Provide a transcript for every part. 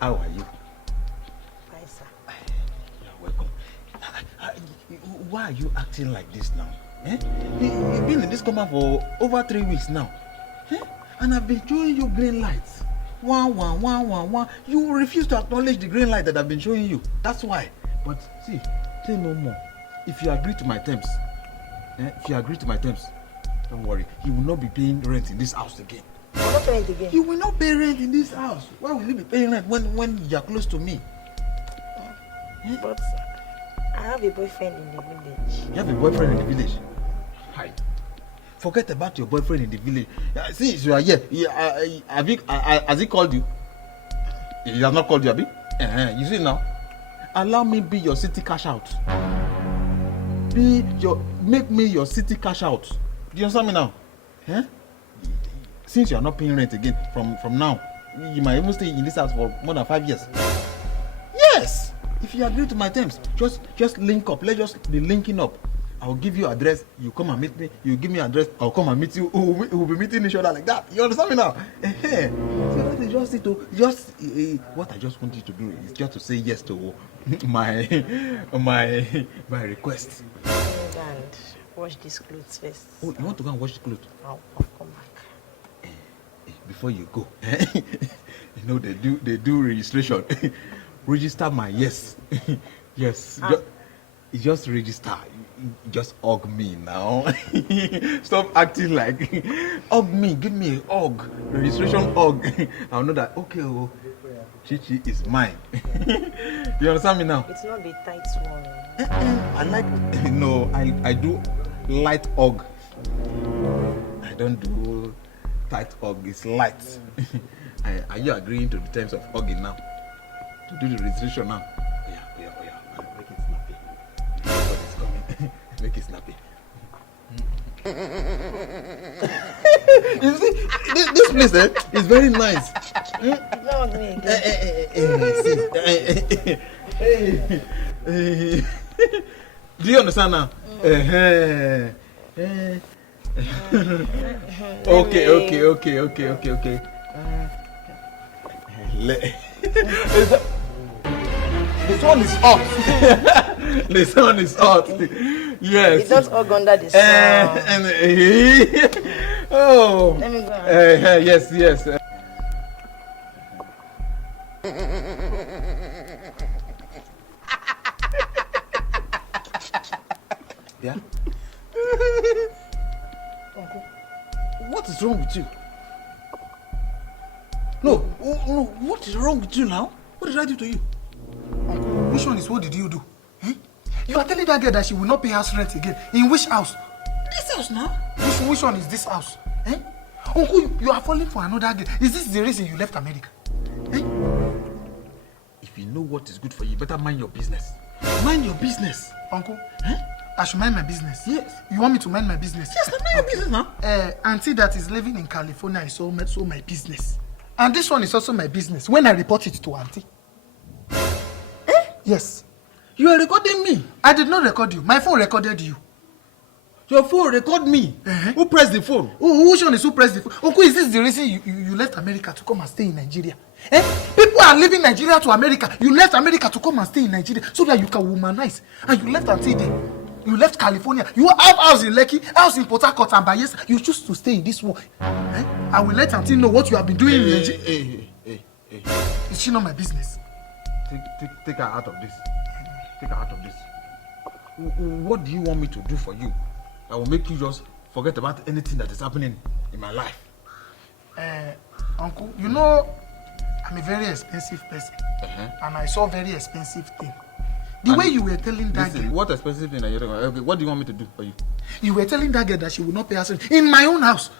How are you? Fine, sir. You're welcome. Why are you acting like this now? You've been in this coma for over 3 weeks now. And I've been showing you green lights. One. You refuse to acknowledge the green light that I've been showing you. That's why. But see, say no more. If you agree to my terms, don't worry. You will not be paying rent in this house again. I will not pay rent again. You will not pay rent in this house. Why will you be paying rent when you're close to me? But I have a boyfriend in the village. You have a boyfriend in the village? Hi. Forget about your boyfriend in the village. Since you are here, has he called you? He has not called you, Abi? You see now? Allow me be your city cash out. Make me your city cash out. Do you understand me now? Since you are not paying rent again from now, you might even stay in this house for more than 5 years. Yes! If you agree to my terms, just link up. Let's just be linking up. I'll give you address. You come and meet me. You give me address. I'll come and meet you. We'll be meeting each other like that. You understand me now? So that is just it. What I just want you to do is just to say yes to my request. And wash these clothes first. Oh, you want to go and wash the clothes? I'll come back. Before you go, you know they do registration. Register my yes. Yes. Just register. Just hug me now. Stop acting like hug me. Give me a hug. Registration hug. I'll know that okay. Oh, Chichi is mine. You understand me now? It's not the tight one. I like no. I do light hug. I don't do tight hug. It's light. Are you agreeing to the terms of hugging now? To do the registration now? Yeah. Make it snappy. Everybody's coming. Make it snappy. You see, this place is very nice. Don't me again. Do you understand now? Okay. The sun is hot. The sun is hot. Yes. It's not hug under the sun. Oh. Let me go. Yes. Yeah. Uncle. What is wrong with you? No. What is wrong with you now? What did I do to you? Uncle, which one is what did you do? You are telling that girl that she will not pay house rent again. In which house? This house now? Which one is this house? Uncle, you are falling for another girl. Is this the reason you left America? If you know what is good for you, better mind your business. Mind your business. Uncle, I should mind my business. Yes. You want me to mind my business? Yes, mind your business now. Auntie that is living in California is also my business. And this one is also my business when I report it to Auntie. Yes. You are recording me. I did not record you. My phone recorded you. Your phone record me. Who pressed the phone? Which one is who pressed the phone? Uncle, is this the reason you left America to come and stay in Nigeria? People are leaving Nigeria to America. You left America to come and stay in Nigeria so that you can womanize. And you left Auntie there. You left California. You have house in Lekki, house in Port Harcourt and Bayelsa. You choose to stay in this one. I will let Auntie know what you have been doing in Nigeria. Is she not my business? Take her out of this. Take her out of this. What do you want me to do for you? I will make you just forget about anything that is happening in my life. Uncle, you know I'm a very expensive person. And I saw very expensive thing. The way you were telling that girl. What expensive thing are you talking about? Okay, what do you want me to do for you? You were telling that girl that she will not pay us in my own house.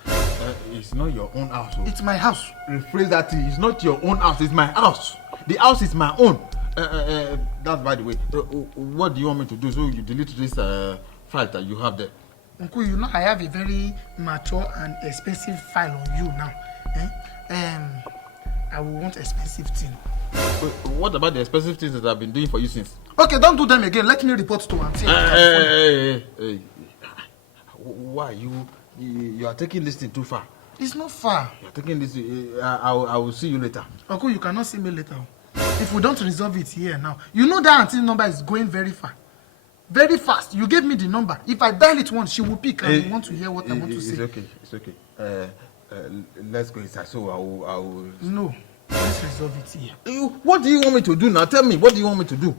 It's not your own house. It's my house. Rephrase that thing. It's not your own house. It's my house. The house is my own. That's by the way. What do you want me to do? So you delete this file that you have there. Uncle, you know I have a very mature and expensive file on you now. I will want expensive thing. What about the expensive things that I've been doing for you since? Okay, don't do them again. Let me report to Auntie. Hey. Why you are taking this thing too far? It's not far. You're taking this. I will see you later. Uncle, you cannot see me later. if we don't resolve it here now, you know that auntie number is going very far. Very fast. You gave me the number. If I dial it once, she will pick and want to hear what I want to say. It's okay. It's okay. Let's go inside. So I will. No. Let's resolve it here. What do you want me to do now? Tell me. What do you want me to do?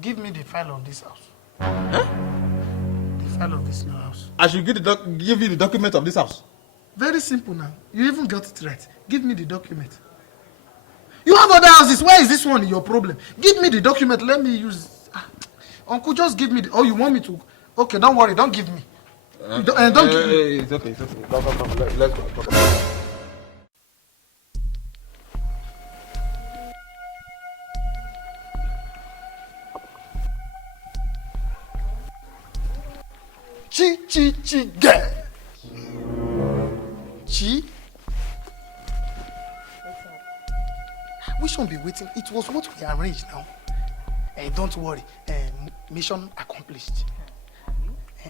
Give me the file of this house. The file of this new house. I should give you the document of this house. Very simple now. You even got it right. Give me the document. You have other houses. Why is this one your problem? Give me the document. Let me use. Uncle, just give me the. Oh, you want me to? Okay, don't worry. Don't give me. Don't give me. It's okay. It's okay. Come. Let's go. Chi, girl. Chi? We shouldn't be waiting. It was what we arranged now. Don't worry. Mission accomplished.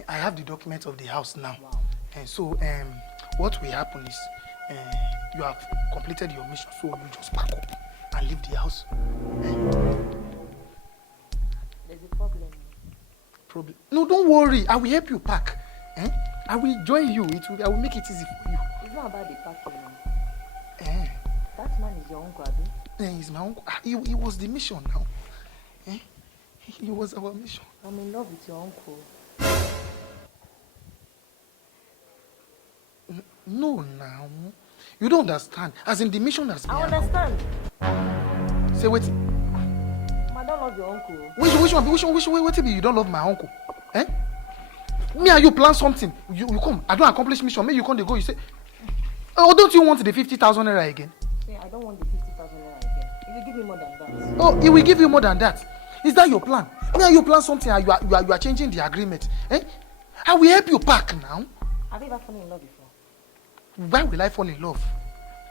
I have the document of the house now. Wow. So, what will happen is, you have completed your mission, so you just pack up and leave the house. There's a problem. No, don't worry. I will help you pack. I will join you. I will make it easy for you. It's not about the packing. That man is your uncle, Abi? He's my uncle. He was the mission now. He was our mission. I'm in love with your uncle. No, now. You don't understand. As in the mission has been. I understand. Say wait. I don't love your uncle. Which one be you don't love my uncle? Me and you plan something. You come. I don't accomplish mission. Maybe you come, they go. You say, oh, don't you want the 50,000 naira again? Yeah, I don't want the 50,000 naira again. He will give me more than that. Oh, he will give you more than that. Is that your plan? Me and you plan something and you are changing the agreement. I will help you pack now. Have you ever fallen in love before? Why will I fall in love?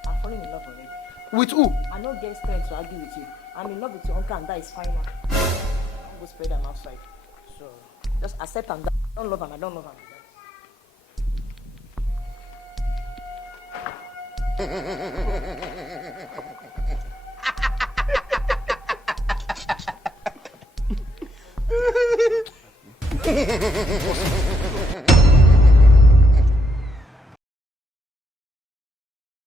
I'm falling in love already. With who? I don't get strength to argue with you. I'm in love with your uncle and that is final. I'm go spread them outside. So just accept and I don't love him. I don't love him. That.